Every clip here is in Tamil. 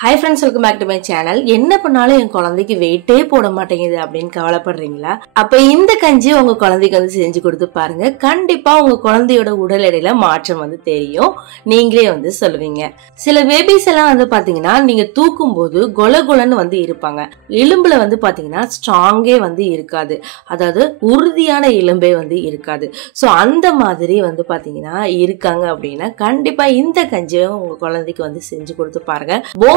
Hi friends, welcome back to my channel. என்ன பண்ணாலும் என் குழந்தைக்கு வெயிட்டே போட மாட்டேங்குது அப்படின்னு கவலைப்படுறீங்களா? அப்ப இந்த கஞ்சி உங்க குழந்தைக்கு வந்து செஞ்சு கொடுத்து பாருங்க. கண்டிப்பா உங்க குழந்தையோட உடல் எடையில மாற்றம் வந்து தெரியும். நீங்களே வந்து சொல்லுவீங்க. சில பேபிஸ் எல்லாம் வந்து பாத்தீங்கன்னா நீங்க தூக்கும் போது கொலகொலன்னு வந்து இருப்பாங்க. எலும்புல வந்து பாத்தீங்கன்னா ஸ்ட்ராங்கே வந்து இருக்காது. அதாவது உறுதியான எலும்பே வந்து இருக்காது. சோ அந்த மாதிரி வந்து பாத்தீங்கன்னா இருக்காங்க அப்படின்னா கண்டிப்பா இந்த கஞ்சியை உங்க குழந்தைக்கு வந்து செஞ்சு கொடுத்து பாருங்க.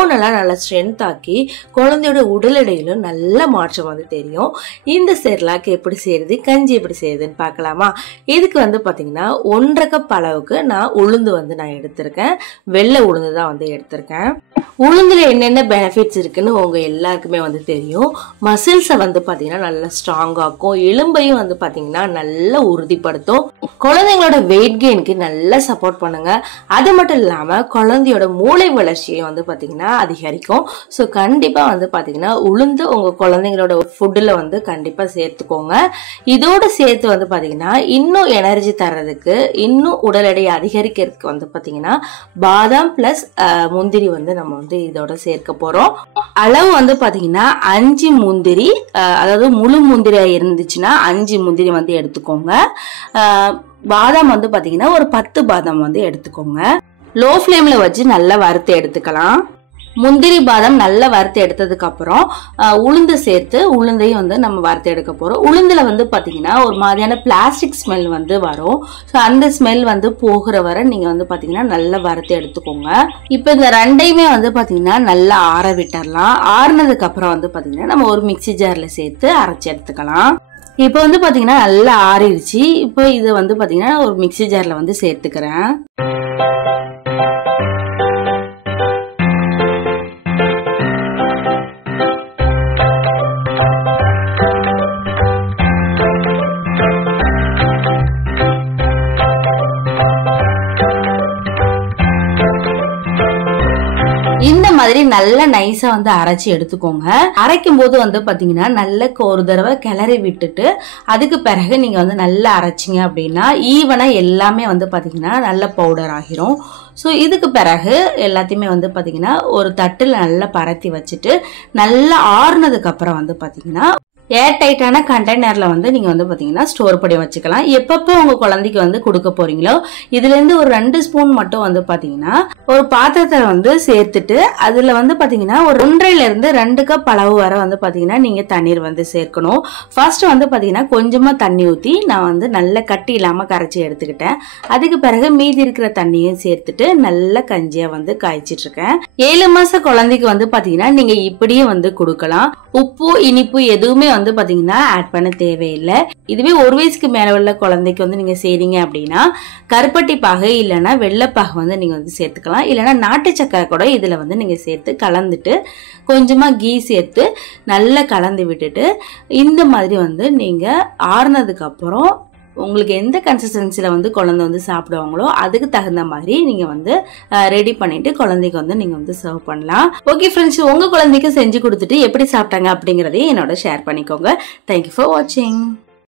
போனெல்லாம் நல்லா ஸ்ட்ரென்த் ஆக்கி குழந்தையோட உடல் எடையிலும் நல்ல மாற்றம் வந்து தெரியும். இந்த செர்லாக் எப்படி செய்யறது, கஞ்சி எப்படி செய்யறதுன்னு பார்க்கலாமா? இதுக்கு வந்து பாத்தீங்கன்னா 1.5 கப் அளவுக்கு நான் உளுந்து வந்து நான் எடுத்திருக்கேன். வெள்ளை உளுந்து தான் வந்து எடுத்திருக்கேன். உளுந்துல என்னென்ன பெனிஃபிட்ஸ் இருக்குன்னு உங்க எல்லாருக்குமே வந்து தெரியும். மசில்ஸை வந்து பாத்தீங்கன்னா நல்லா ஸ்ட்ராங் ஆக்கும், எலும்பையும் வந்து பாத்தீங்கன்னா நல்லா உறுதிப்படுத்தும், குழந்தைங்களோட வெயிட் கெயினுக்கு நல்லா சப்போர்ட் பண்ணுங்க. அது மட்டும் இல்லாம குழந்தையோட மூளை வளர்ச்சியை வந்து பாத்தீங்கன்னா அதிகரிக்கும். ஸோ கண்டிப்பா வந்து பாத்தீங்கன்னா உளுந்து உங்க குழந்தைங்களோட ஃபுட்டுல வந்து கண்டிப்பா சேர்த்துக்கோங்க. இதோட சேர்த்து வந்து பாத்தீங்கன்னா இன்னும் எனர்ஜி தர்றதுக்கு, இன்னும் உடல் எடையை அதிகரிக்கிறதுக்கு வந்து பாத்தீங்கன்னா பாதாம் பிளஸ் முந்திரி வந்து நம்ம வந்து இதோட சேர்க்க போறோம். அளவு வந்து பாத்தீங்கன்னா 5 முந்திரி, அதாவது முழு முந்திரியா இருந்துச்சுன்னா 5 முந்திரி வந்து எடுத்துக்கோங்க. பாதாம் வந்து பாத்தீங்கன்னா ஒரு 10 பாதாம் வந்து எடுத்துக்கோங்க. லோ ஃப்ளேம்ல வச்சு நல்லா வறுத்து எடுத்துக்கலாம். முந்திரி பாதாம் நல்லா வறுத்து எடுத்ததுக்கு அப்புறம் உளுந்து சேர்த்து உளுந்தையும் வந்து நம்ம வறுத்து எடுக்க போறோம். உளுந்துல வந்து பாத்தீங்கன்னா ஒரு மாதிரியான பிளாஸ்டிக் ஸ்மெல் வந்து வரும். ஸோ அந்த ஸ்மெல் வந்து போகிற வரை நீங்க வந்து பாத்தீங்கன்னா நல்லா வறுத்து எடுத்துக்கோங்க. இப்போ இந்த ரெண்டையுமே வந்து பாத்தீங்கன்னா நல்லா ஆற விட்டுறலாம். ஆறுனதுக்கு அப்புறம் வந்து பாத்தீங்கன்னா நம்ம ஒரு மிக்சி ஜார்ல சேர்த்து அரைச்சி எடுத்துக்கலாம். இப்போ வந்து பாத்தீங்கன்னா நல்லா ஆறிடுச்சு. இப்போ இதை வந்து பாத்தீங்கன்னா ஒரு மிக்சி ஜார்ல வந்து சேர்த்துக்கிறேன். இந்த மாதிரி நல்ல நைஸா வந்து அரைச்சி எடுத்துக்கோங்க. அரைக்கும் போது வந்து பாத்தீங்கன்னா நல்ல ஒரு தடவை கிளறி விட்டுட்டு அதுக்கு பிறகு நீங்க வந்து நல்லா அரைச்சிங்க அப்படின்னா ஈவனா எல்லாமே வந்து பாத்தீங்கன்னா நல்ல பவுடர் ஆகிரும். ஸோ இதுக்கு பிறகு எல்லாத்தையுமே வந்து பாத்தீங்கன்னா ஒரு தட்டுல நல்லா பரத்தி வச்சுட்டு நல்லா ஆறுனதுக்கு அப்புறம் வந்து பாத்தீங்கன்னா ஏர் டைட்டான கண்டெய்னர்ல வந்து நீங்க வந்து பாத்தீங்கன்னா ஸ்டோர் பண்ணி வச்சுக்கலாம். எப்பப்போ உங்க குழந்தைக்கு வந்து கொடுக்க போறீங்களோ இதுல இருந்து ஒரு 2 ஸ்பூன் மட்டும் வந்து பாத்தீங்கன்னா ஒரு பாத்திரத்தை வந்து சேர்த்துட்டு அதுல வந்து பாத்தீங்கன்னா ஒரு 1.5 கப் அளவு வரை வந்து பாத்தீங்கன்னா நீங்க தண்ணீர் வந்து சேர்க்கணும். ஃபர்ஸ்ட் வந்து பாத்தீங்கன்னா கொஞ்சமா தண்ணி ஊத்தி நான் வந்து நல்ல கட்டி இல்லாம கரைச்சி எடுத்துக்கிட்டேன். அதுக்கு பிறகு மீதி இருக்கிற தண்ணியும் சேர்த்துட்டு நல்ல கஞ்சியா வந்து காய்ச்சிட்டு இருக்கேன். 7 மாச குழந்தைக்கு வந்து பாத்தீங்கன்னா நீங்க இப்படியே வந்து கொடுக்கலாம். உப்பு இனிப்பு எதுவுமே வந்து பாத்தீங்கன்னா ஆட் பண்ண தேவையில்லை. இதுவே 1 வயசுக்கு மேல உள்ள குழந்தைக்கு வந்து நீங்க செய்றீங்க அப்படின்னா கருப்பட்டி பாகு இல்லைன்னா வெள்ளைப்பாகு வந்து நீங்க வந்து சேர்த்துக்கலாம். இல்லைன்னா நாட்டு சக்கரை கூட இதுல வந்து நீங்க சேர்த்து கலந்துட்டு கொஞ்சமா கீ சேர்த்து நல்லா கலந்து விட்டுட்டு இந்த மாதிரி வந்து நீங்க ஆறுனதுக்கு அப்புறம் உங்களுக்கு எந்த கன்சிஸ்டன்சில வந்து குழந்தை வந்து சாப்பிடுவாங்களோ அதுக்கு தகுந்த மாதிரி நீங்க வந்து ரெடி பண்ணிட்டு குழந்தைக்கு வந்து நீங்க வந்து சர்வ் பண்ணலாம். ஓகே ஃப்ரெண்ட்ஸ், உங்க குழந்தைக்கு செஞ்சு கொடுத்துட்டு எப்படி சாப்பிட்டாங்க அப்படிங்கறதையும் என்னோட ஷேர் பண்ணிக்கோங்க. தேங்க்யூ ஃபார் வாட்சிங்.